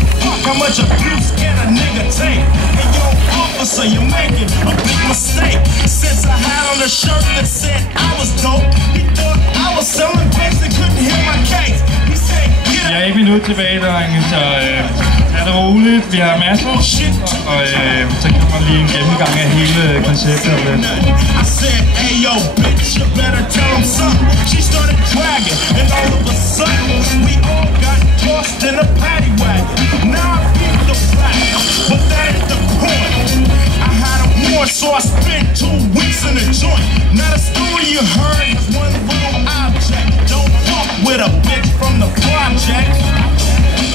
like, fuck, how much abuse can a nigga take? Hey, yo, officer, you're making a big mistake. Since I had on a shirt that said I was dope, he thought I was selling drugs that couldn't hear my case. He said, get up. Jeg er 1 minut tilbage, drenge, så er det roligt. Vi har masser, og så kommer lige en gennemgang af hele konceptet. I said, hey yo, bitch, you better tell him something. She started dragging, and all of a sudden, we all got tossed in a paddy wagon. Now I feel the flat, but that ain't the point. I had a warrant, so I spent 2 weeks in a joint. Now the story you heard is one little object. Don't fuck with a bitch from the project.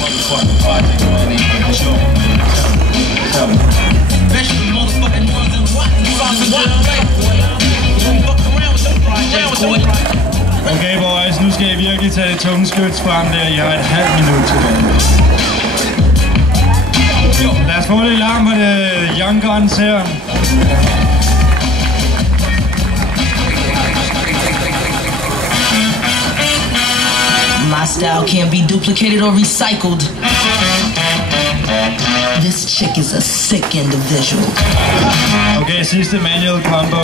Motherfucking project, man, ain't no joke, man. Tell me. Especially motherfucking ones and Okay boys, nu skal jeg virkelig tage det tunge skyts frem der. Jeg har et halvt minut tilbage. Lad os få lidt larm på det Young Guns her. My style can't be duplicated or recycled. This chick is a sick individual. Okay, sidste manual combo.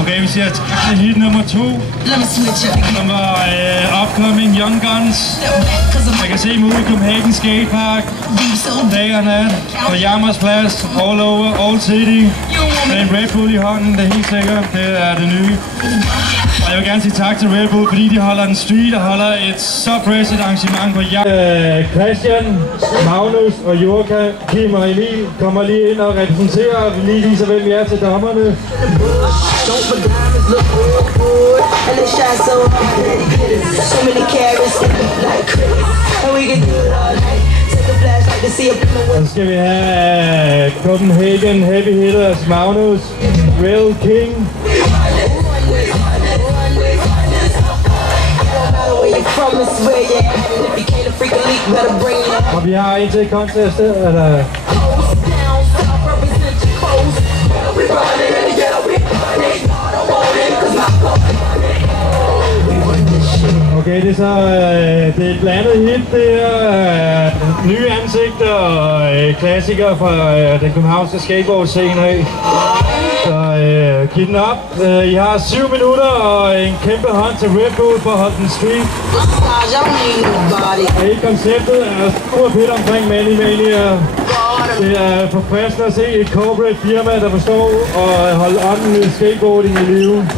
Okay, vi siger til hit nummer 2. Som var upcoming Young Guns. Jeg kan se dem ude i Copenhagen Skatepark. Dag og nat. På Jammers Plads. All over, all city. Med en Red Bull i hånden, det er helt sikkert. Det er det nye. Og jeg vil gerne sige tak til Red Bull, fordi de holder en street og holder et så fresh et arrangement på Christian, Magnus og Jurka, Kim og Emil kommer lige ind og repræsenterer, og vi lige viser, hvem vi er til dommerne. Så skal vi have Copenhagen Heavy Hitters, Magnus, Real King. Og vi har en til contest, eller... Okay, det er så det er et blandet hit, det er nye ansigter og klassikere fra den københavnske skateboard-scene af. Så giv den op. I har 7 minutter og en kæmpe hånd til Red Bull for at holde den street. Hele konceptet er super fedt omkring Mani Mania. Det er forfriskende at se et corporate firma, der forstår at holde ånden med skateboarding i live.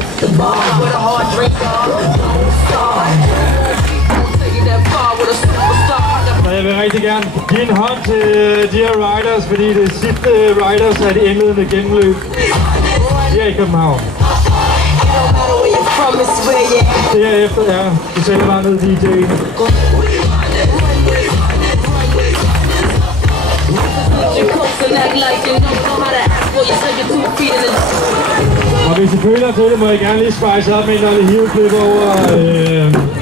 Og jeg vil rigtig gerne give en hånd til de her riders, fordi det sidste riders er det indledende gennemløb her i København. Derefter, ja, du sælger bare ned DJ. Og hvis I føler til det, må I gerne lige spice op med en lille hiveklip over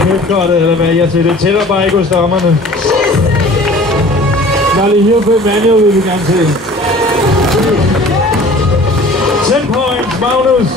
hæfkortet, eller hvad jeg til det. Tæller bare ikke hos dommerne. Lille hiveklip manual vil vi gerne til. 10 points, Magnus!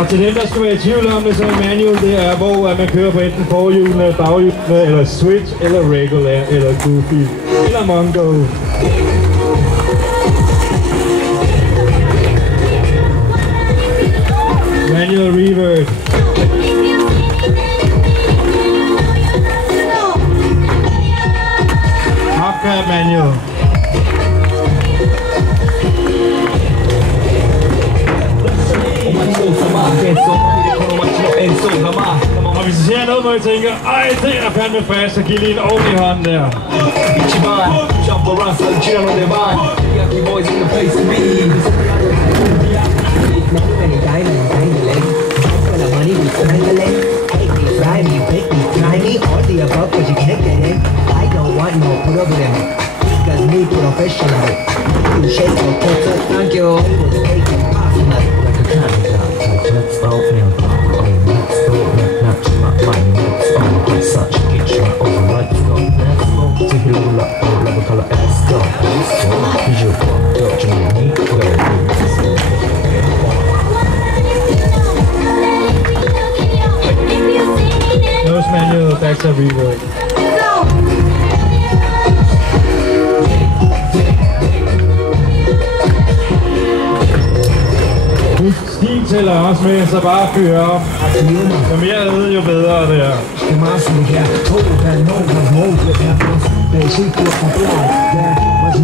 Og til dem, der skal være i tvivl om det, så er manual, det er, hvor man kører på enten forhjulene, baghjulene, eller switch, eller regular, eller goofy, eller mongo. Manual revert. Hopcap manual. Og hvis I ser noget, hvor I tænker, ej, det er fandme fast, så giv lige en ordentlig hånd der. Thank you. Let's open up. Let's open up. masser af rework. Stil tæller også med, så bare fyre op. Jo mere øde, jo bedre det er.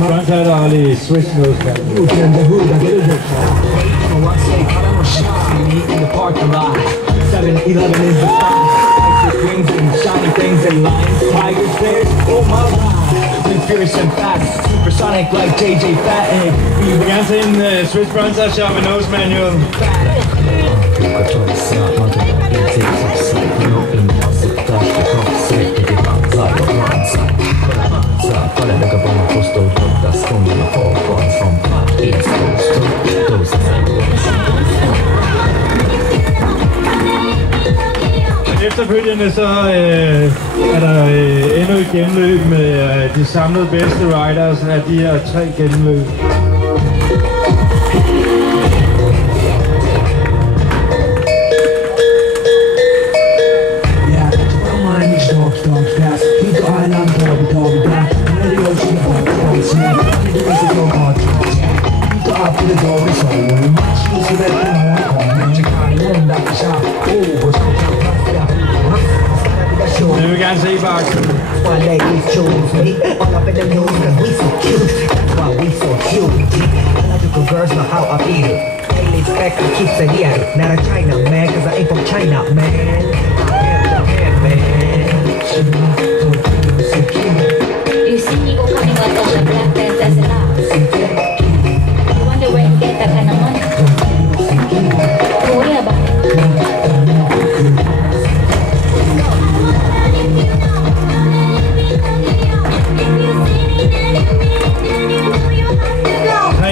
Front hat Ali, switch nose cat. In the parking lot, 7-Eleven is the spot. Rings and shiny things and lines. Tiger stairs, oh my god. Been fierce and fast, supersonic like JJ Fatten. Vi vil gerne se en switch front hat shot med nose manual. Efterfølgende så er der endnu et gennemløb med de samlede bedste riders af de her 3 gennemløb. Jeg vil gerne se baksen.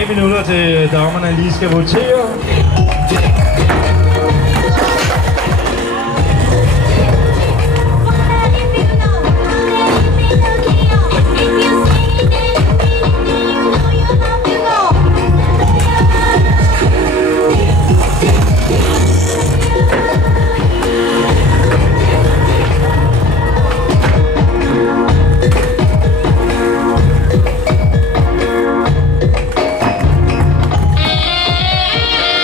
Minutter til dommerne lige skal votere.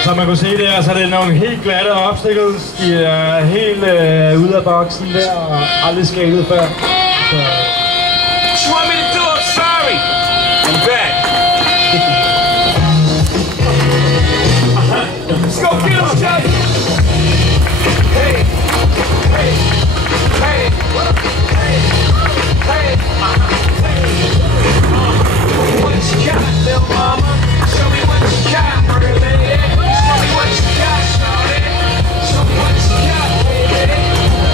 Som man kunne se der, så er det nogle helt glatte obstacles. De er helt ude af boksen der og aldrig skalet før. Så. You want me to do it? Sorry. I'm back. Let's go get him, Jay. Hey, hey, hey, hey, hey, what you got, little mama? Show me what you got, pretty lady. Show me what you got, shawty. Show me what you got, baby.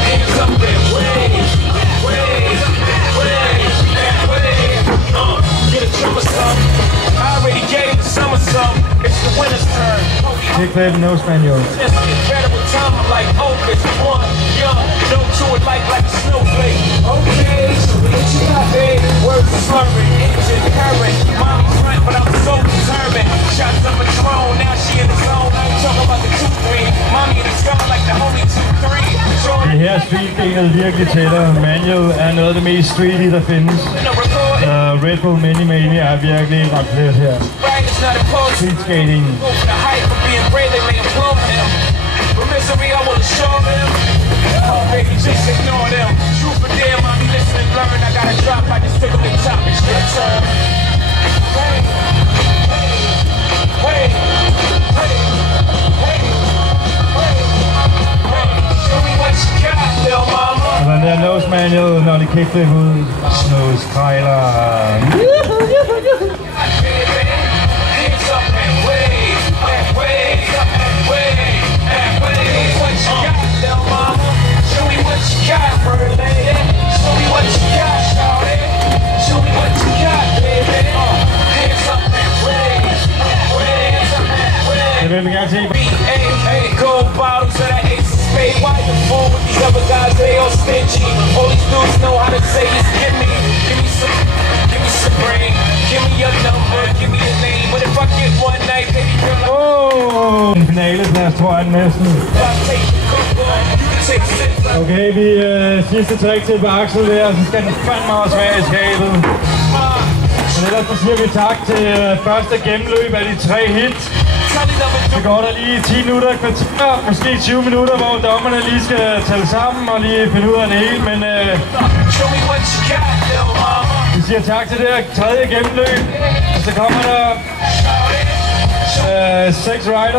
Hands up there, wave, wave, wave, wave. Get a drum or something. I already gave the summer some. It's the winter's turn. Kickflip, nose manual. Just get better with time. I'm like, oh, it's one, young. Don't do it like a snowflake. Okay, so what you got, babe? Words slurring, engine current. Mommy's right, but I'm so determined. Shots of a drone, now she in the zone. I ain't talking about the 2-3. Mommy in the sky like the homie 2-3. Det her street-delet virkelig tæller. Manual er noget af det mest streety, der findes. Red Bull Mini Mania er virkelig ret fedt her. Street skating. Just ignore them. True for them, I be listening, blurring. I got a drop, I just took them to top. It's your turn. Hey, hey, hey, hey, hey, hey. Show me what you got, little mama. Og den der nose manual, når de kickflip ud. Nose krejler. Hands up and wave, and wave, and wave, and wave. What you got, little mama? Show me what you got, pretty lady. Show me what you got, shawty. Show me what you got, baby. Hands up and wave, wave, wave. Det vil vi gerne se. Hey, gold bottles of that Ace of Spades. Why you fool with these other guys? They all stingy. All these dudes know how to say is give me some brain. Give me your number, give me your name. But if I get one night, baby girl, En finaleplads, tror jeg næsten. I'll take the good one. You can take 6. Okay, vi sidste trick til på Axel der, så skal den fandme også være i skabet. Men ellers så siger vi tak til første gennemløb af de 3 hits. Så går der lige 10 minutter, kvarter, måske 20 minutter, hvor dommerne lige skal tælle sammen og lige finde ud af det hele. Men vi siger tak til det her 3. gennemløb, og så kommer der 6 riders.